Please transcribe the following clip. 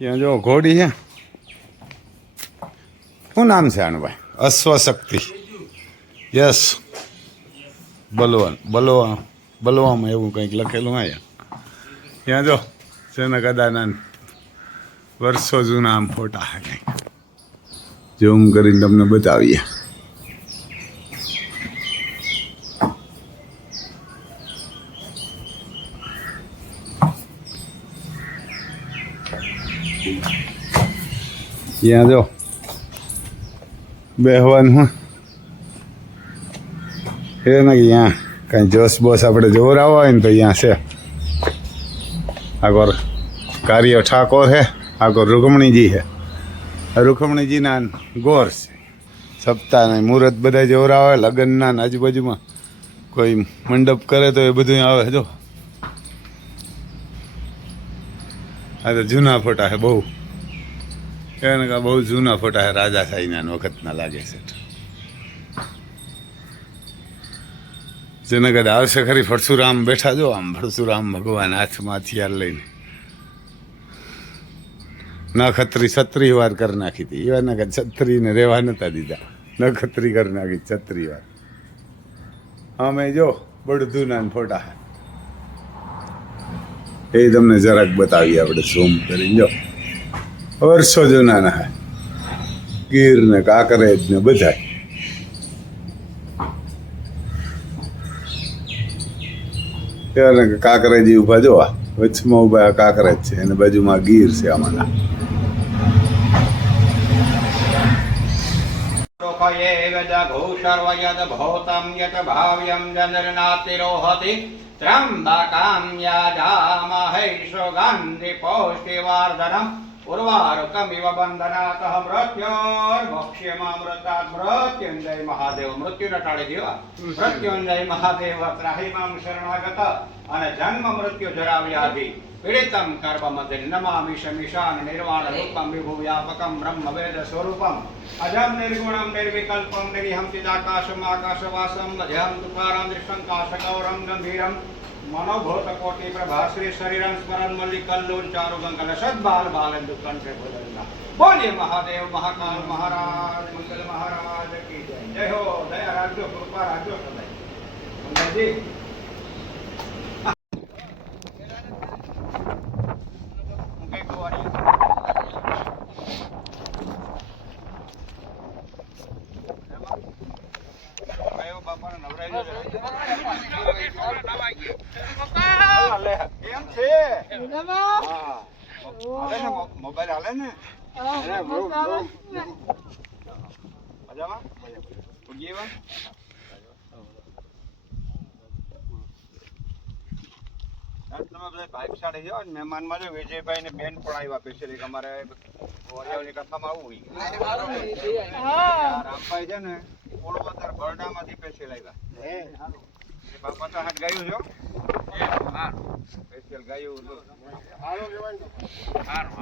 ત્યાં જો ઘોડી છે. શું નામ છે આનું ભાઈ? અશ્વશક્તિ. યસ, બલવામાં એવું કંઈક લખેલું અહીંયા. ત્યાં જો સેના ગદાના વર્ષો જૂના આમ ફોટા છે કંઈક. ઝૂમ કરીને તમને બતાવીએ. ત્યાં જો બેહવાનું છે ને, અહીંયા કાંઈ જોશ બોશ આપણે જોરાવા હોય ને તો અહીંયા છે. આગળ કાર્ય ઠાકોર છે, આગળ રૂકમણીજી છે. રૂકમણીજીના ગોર છે. સપ્તાહના મુહૂર્ત બધા જોરાવે, લગ્નના આજુબાજુમાં કોઈ મંડપ કરે તો એ બધું આવે. જો આ તો જૂના ફોટા છે બહુ. એને બહુ જૂના ફોટા છે, રાજા સાઈના વખતના લાગે છે. જેને કદાચ આવશે ખરી. પરશુરામ બેઠા જો આમ, પરશુરામ ભગવાન હાથમાં હથિયાર લઈને. નખત્રી 36 વાર કરી નાખી હતી. એવા ને છત્રીને રહેવા નતા દીધા. નખત્રી કરી નાખી 36 વાર. અમે જો બળદુના ફોટા એ તમને જરાક બતાવીએ આપણે ઝૂમ કરીને. જો વર્ષો જૂનાના હે. ગીર ને કાંકરેજ ને બધા. કાંકરેજી ઉભા જોવા, વચમાં ઉભા કાંકરેજ છે અને બાજુમાં ગીર છે અમારા. ઉર્વારુકમિવ બંધનાતઃ મૃત્યોર્ભક્ષ્યમામૃતાत् મૃત્યુંજય મહાદેવ. મૃત્યુને ટાળી દેવા. મૃત્યુંજય મહાદેવ ત્રાહિમામ શરણાગત. અને જન્મ મૃત્યુ જરા વ્યાધિ પીડિતમ કર્મમતે નમામિ શમિશાન નિર્વાણ રૂપમ વિભુ વ્યાપકમ બ્રહ્મ વેદ સ્વરૂપમ અજમ નિર્ગુણમ નિર્વિકલ્પમ નિરીહમ ચિદાકાશમ આકાશવાસમ મધ્યમ તુકારામ દૃષ્ટંકાશ ગૌરમ ગંભીરમ मनोभूत कोटि प्रभा श्री शरीरं स्मरण मल्लिकल्लोल चारु गंगल सद्बाल बालेंदु कंठे भोजनला. बोलिए महादेव महाकाल महाराज मंगल महाराज की जय. जय हो. दया राजो, कृपा राजो सदाय. मंगलजी મોબાઈલ હાલે ને મજામાં તમે બધા બાઇક સાડી જાઓ ને. મહેમાનમાં જો વિજયભાઈ ને બેન પણ આવ્યા સ્પેશિયલી. અમારે ઓરિયાની કથામાં આવું રામભાઈ છે ને પોળવદર બરડામાંથી સ્પેશિયલ આવ્યા. બાપા તો હાથ ગાયું છો સ્પેશિયલ ગાયું. સારું